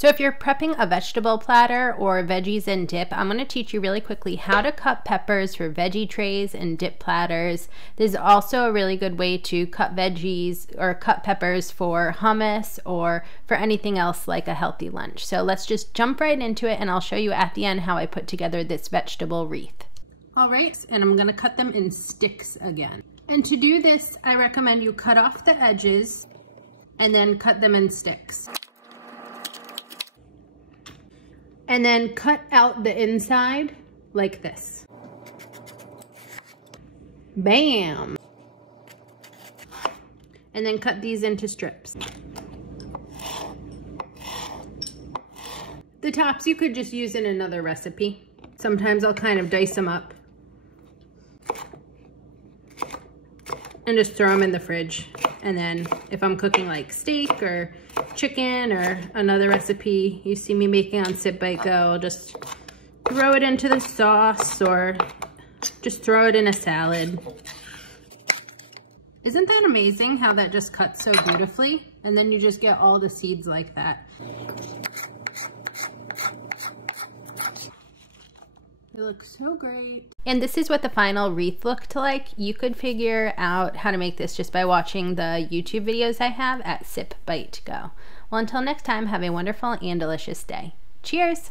So if you're prepping a vegetable platter or veggies and dip, I'm going to teach you really quickly how to cut peppers for veggie trays and dip platters. This is also a really good way to cut veggies or cut peppers for hummus or for anything else like a healthy lunch. So let's just jump right into it, and I'll show you at the end how I put together this vegetable wreath. All right, and I'm going to cut them in sticks again. And to do this, I recommend you cut off the edges and then cut them in sticks. And then cut out the inside like this. Bam! And then cut these into strips. The tops you could just use in another recipe. Sometimes I'll kind of dice them up and just throw them in the fridge. And then if I'm cooking like steak or chicken or another recipe you see me making on sipbitego, I'll just throw it into the sauce or just throw it in a salad. Isn't that amazing how that just cuts so beautifully? And then you just get all the seeds like that. It looks so great. And this is what the final wreath looked like. You could figure out how to make this just by watching the YouTube videos I have at sipbitego. Well, until next time, have a wonderful and delicious day. Cheers!